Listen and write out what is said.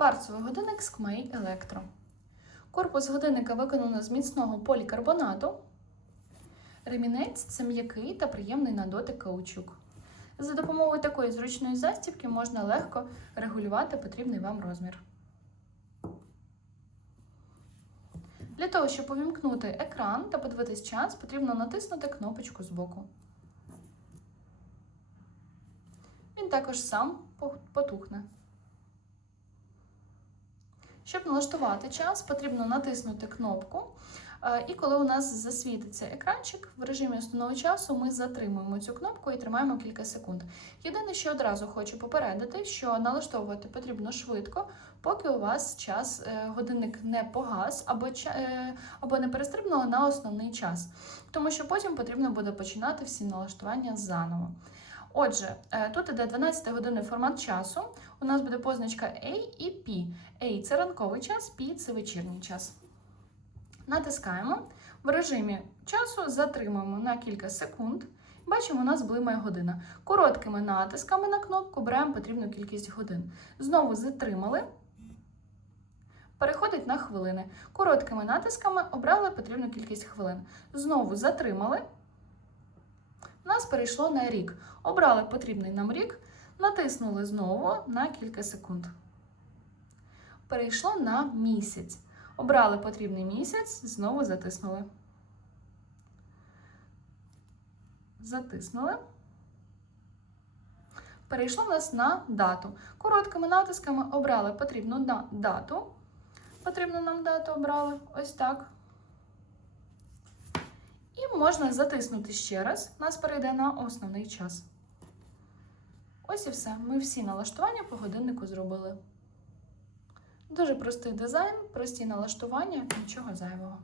Кварцевий годинник Скмей Електро. Корпус годинника виконано з міцного полікарбонату. Ремінець це м'який та приємний на дотик каучук. За допомогою такої зручної застібки можна легко регулювати потрібний вам розмір. Для того, щоб увімкнути екран та подивитись час, потрібно натиснути кнопочку збоку. Він також сам потухне. Щоб налаштувати час, потрібно натиснути кнопку. Е, І коли у нас засвітиться екранчик, в режимі основного часу ми затримуємо цю кнопку і тримаємо кілька секунд. Єдине, що одразу хочу попередити, що налаштовувати потрібно швидко, поки у вас час е, годинник не погас або, е, або не перестрибнуло на основний час, тому що потім потрібно буде починати всі налаштування заново. Отже, е, тут іде 12 годинний формат часу. У нас буде позначка A і P. A – це ранковий час, P – це вечірній час. Натискаємо. В режимі часу затримуємо на кілька секунд. Бачимо, у нас блимає година. Короткими натисками на кнопку беремо потрібну кількість годин. Знову затримали. Переходить на хвилини. Короткими натисками обрали потрібну кількість хвилин. Знову затримали. Нас перейшло на рік. Обрали потрібний нам рік, натиснули знову на кілька секунд. Перейшло на місяць. Обрали потрібний місяць, знову затиснули. Затиснули. Перейшло у нас на дату. Короткими натисками обрали потрібну дату. Потрібну нам дату обрали. Ось так. Можна затиснути ще раз. Нас перейде на основний час. Ось і все. Ми всі налаштування по годиннику зробили. Дуже простий дизайн, прості налаштування, нічого зайвого.